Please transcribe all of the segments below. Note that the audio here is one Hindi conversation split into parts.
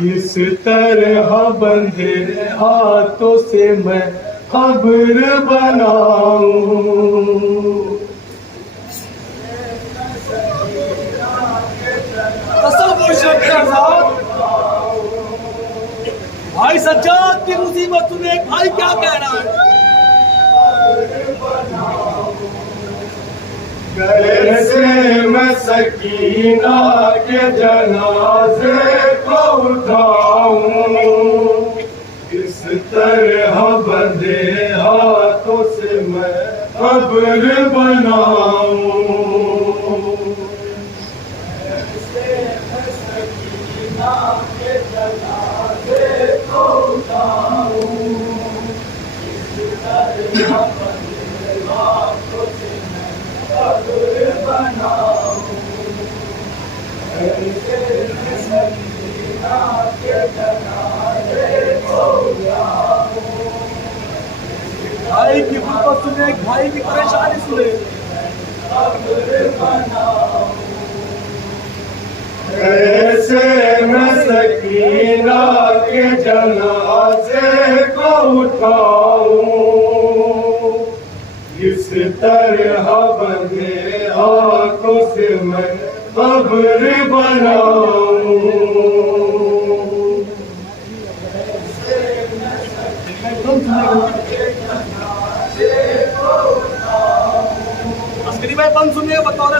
किस तरह बंधे हाथों से मैं खबर बनाऊं। भाई सज्जाद की मुसीबत सुने, भाई क्या कह रहा है? कैसे मैं सकीना के जनाजे को उठाऊं, इस तरह बंधे हाथों से मैं खबर बनाऊं। कैसे मैं सकीना के जनाजे को उठाऊं, इस तरह बंधे हाथों से खबर बनाऊं। ऐसे में सकीना के जनाजे को उठाऊं। भाई की मुसीबत सुने, भाई की परेशानी सुने। खबर बनाऊं। ऐसे में सकीना के जनाजे को उठाऊं, इस तरह बंधे हाथों से मैं खबर बनाऊं। अस्करी भाई बंद सुनिए, बतौर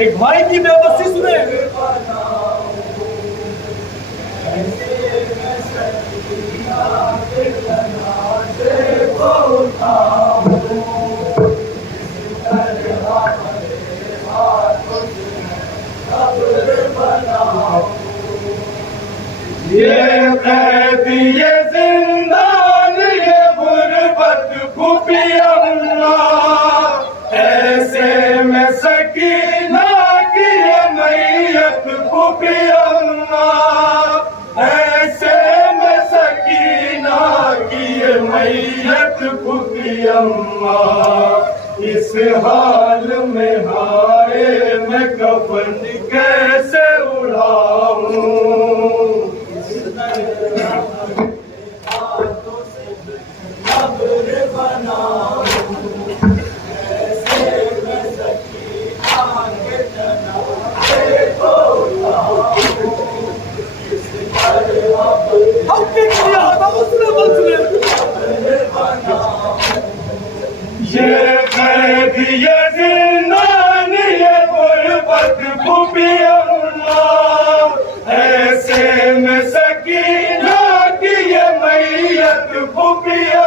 एक भाई की बेबसी सुने। ये कैद ये जिंदान ये गुर्बत खुफिया, ऐसे में सकीना की ये मैयत खुफिया, ऐसे में सकीना की ये मैयत खुफिया। इस हाल में हाय मैं कफन कैसे उड़ाऊं। ये कैद ये जिंदान ये गुर्बत खुफिया, ऐसे में सकीना की ये मैयत खुफिया,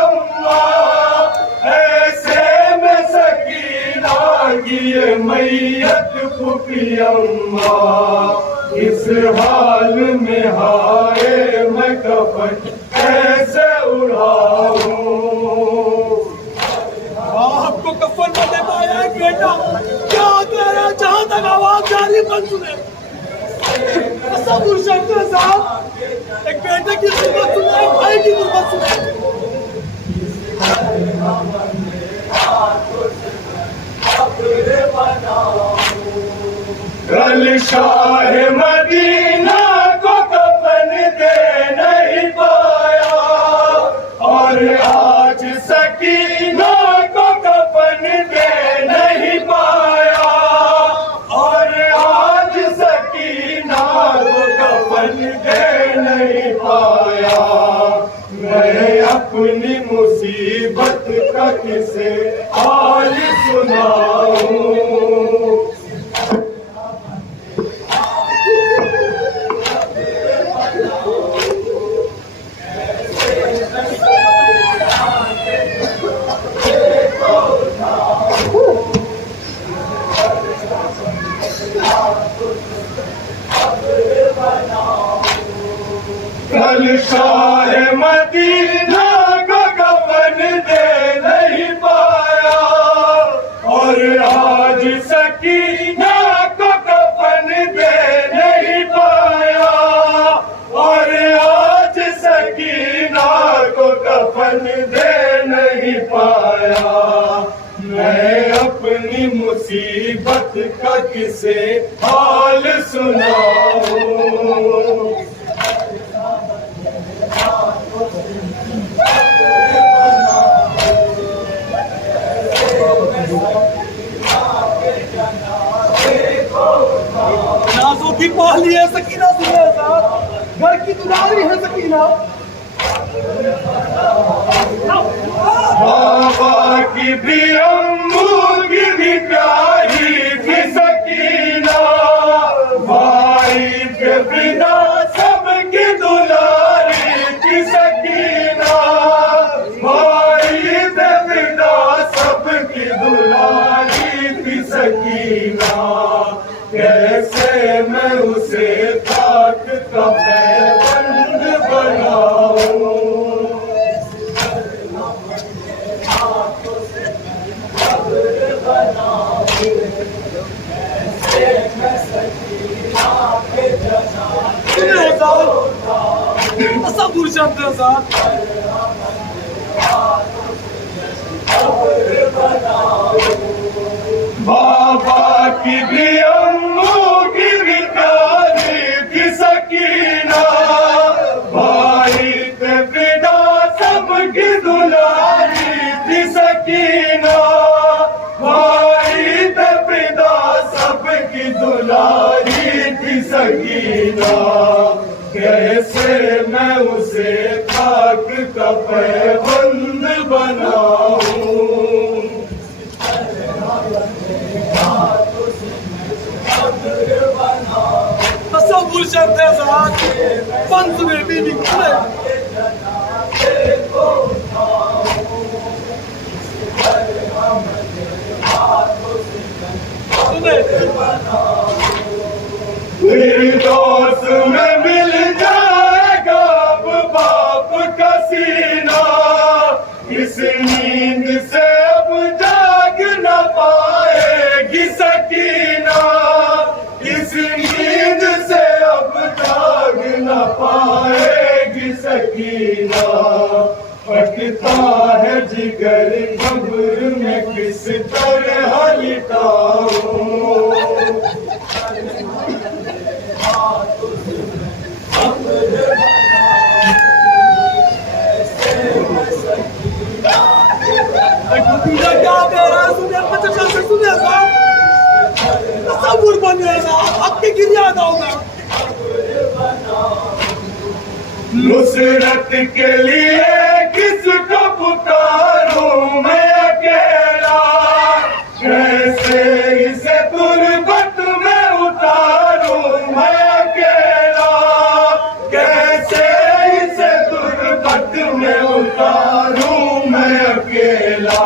ऐसे में सकीना की ये मैयत खुफिया। इस हाल में हाय मैं कफन कैसे उड़ाऊं। आपको कफन न दे पाया है बेटा, क्या कह रहा? जहां तक आवाज जारी बंद सुने। सब्र शंकर साहब, एक बेटे की गुर्बत सुने, एक भाई की गुर्बत सुने। कल शाह मदीना को कफन दे नहीं पाया, और आज सकीना को कफन दे नहीं पाया, और आज सकीना को कफन दे नहीं पाया। मैं अपनी मुसीबत का किसे हाल सुनाऊं। कल शाह मदीना को कफन दे नहीं पाया, और आज सकीना को कफन दे नहीं पाया, और आज सकीना को कफन दे नहीं पाया। मैं अपनी मुसीबत का किसे हाल सुनाऊं। बच्चों की पहली है सकीना सुबह, घर की दुलारी है सकीना। बाबा की भी अम्मू की भी प्यारी थी सकीना, भाई के बिना सबकी दुलारी थी सकीना, भाई के बिना सबकी दुलारी थी सकीना। कैसे मैं उसे खाक का पैबंद बनाऊं, तसव्वुर शब्द आजाद बाबा की भी अम्मू की भी प्यारी थी सकीना, भाई के बिना सबकी दुलारी थी सकीना, भाई के बिना सबकी दुलारी थी सकीना। कैसे मैं उसे खाक का पैबंद बनाऊं, तसव्वुर शब्द आजाद पंच में भी निकले। फिरदौस में मिल जाएगा अब बाप का सीना, इस नींद से अब जाग न पाएगी सकीना, इस नींद से अब जाग न पाएगी सकीना। फटता है जिगर कब्र में किस तरह लिटाऊं, क्या कह रहा है सुने पचास से सुने आजाद, तसव्वुर बन गया आपके गिरिया होगा। नुसरत के लिए किसको पुकारूं मैं अकेला, कैसे इसे तुरबत में उतारूं मैं अकेला, कैसे इसे तुरबत में उतारूं मैं अकेला।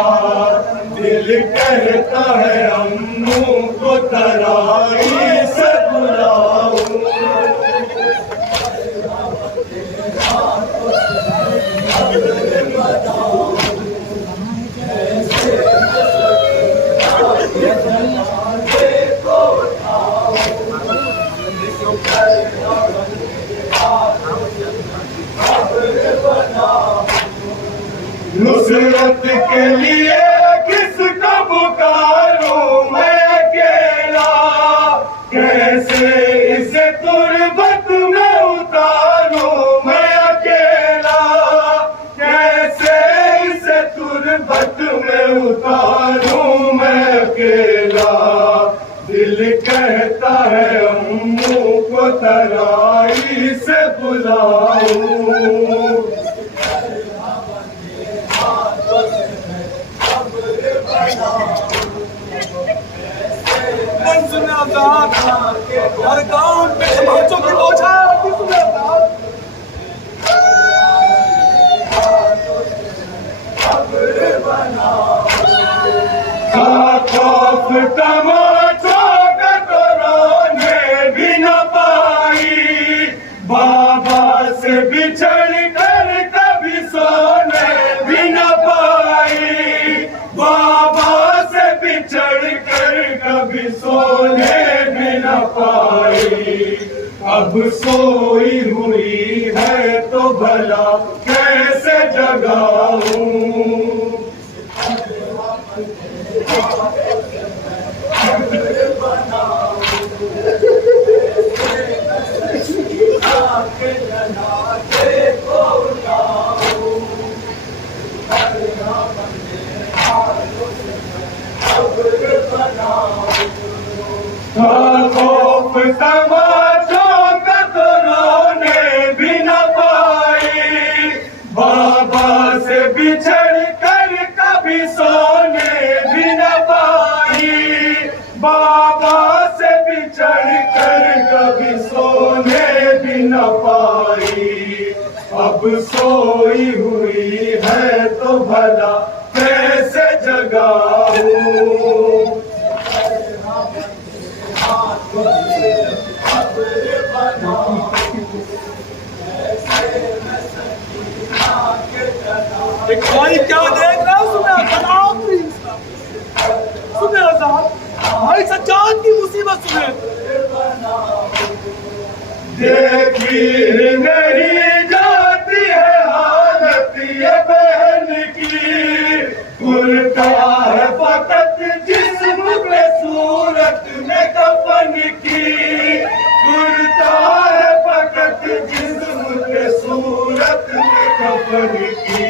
दिल कहता है अम्मू को तराई से बुलाऊं, नुसरत के लिए किसको पुकारूं मैं अकेला, कैसे इसे तुरबत में उतारूं मैं अकेला, कैसे इसे तुरबत में उतारूं मैं अकेला। दिल कहता है अम्मू को तराई से बुलाऊं, सुने आजाद हर गांव पे बच्चों की बोझा सुने आजाद। खौफ तमाचा कतराने भी न पाई, बाबा से बिछड़ कर कभी सोने भी न पाई, बाबा से बिछड़ कर कभी सोने भी न पाई। अब सोई हुई है तो भला कैसे जगाऊं, खौफ तमा न पाई। अब सोई हुई है तो भला कैसे जगाऊं। एक भाई क्या देख रहा है सुबह आखिरी सुबह आजाद भाई सज्जाद की मुसीबत सुबह देखी नहीं जाती है हालत ये बहन की। उल्टा है फकत जिस्म पे सूरत में कफन की। उल्टा है फकत जिस्म पे सूरत में कफन की।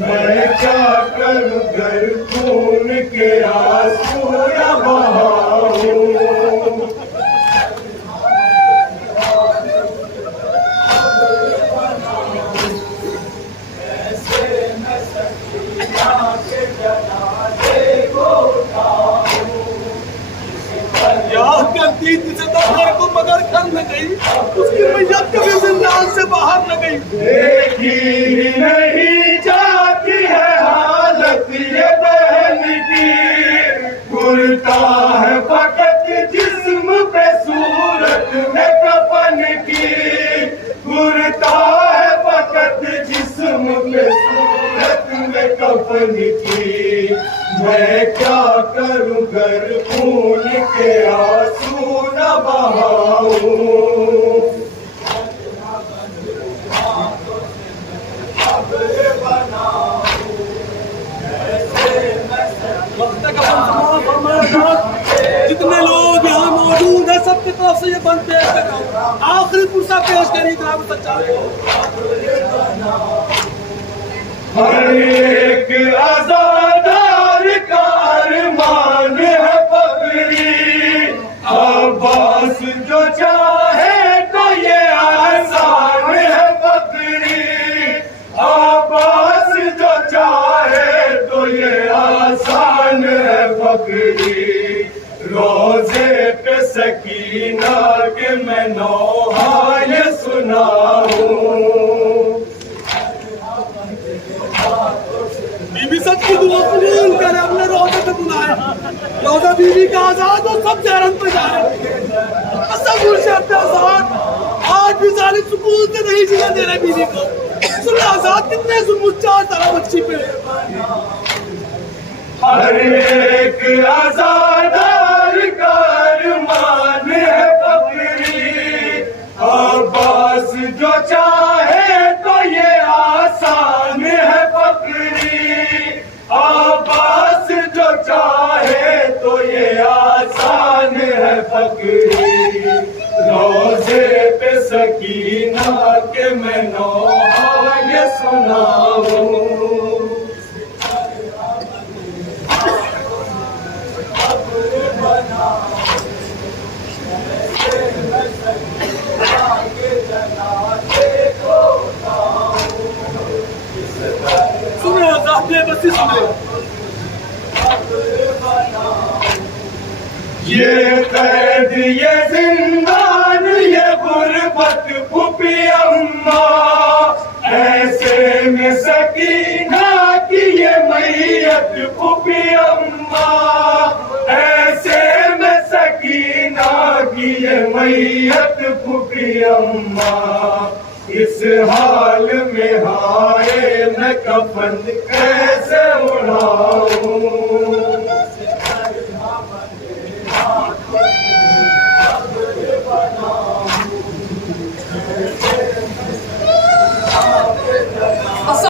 मैं क्या करूं घर खून के आंसू न बहाऊं। से दफ्तर को मगर कर न गई उसकी मैयत कभी जिंदान से बाहर न गई। देखी नहीं जाती है हालत ये बहन की। उल्टा है फकत जिस्म पे सूरत में कफन की। उल्टा है फकत जिस्म पे सूरत में कफन की। मैं क्या करूं घर खून के आंसू न बहाऊं। जितने लोग यहाँ मौजूद हैं सबकी तरफ से ये बंद पेश कर रहा हूँ। आखिरी पुरसा पेश करी जनाब सच्चाई। हर एक आजादार का अरमान है पगड़ी। अब्बास जो चाहे तो ये आसान है पगड़ी। अब्बास जो चाहे तो ये आसान है पगड़ी। रोजे पे सकीना के मैं नौहा ये सुनाऊं। बीबी सच की दुआ कबूल करे अपने रोजे पे बुलाए। रोजा बीबी का आजाद और सब जहरम पे जाए। असद से अपने आजाद आज भी जालिम सुकून से नहीं जीने दे रहे बीबी को। सुन आजाद कितने जुल्मुच्चार तरह बच्ची पे। हर एक आजादार का अरमान है पगड़ी। अब्बास जो चाहे तो ये आसान है पगड़ी। अब्बास जो चाहे तो ये आसान है पगड़ी। रोजे पे सकीना के मैं नौहा ये सुनाऊं। सुनो आजाद बसी सुने। ये कैद ये जिंदान ये गुर्बत फूफी अम्मा। ऐसे में सकीना की ये मैयत फूफी अम्मा। ऐसे में सकीना की ये मैयत फूफी अम्मा। इस हाल में हाय मैं कफन कैसे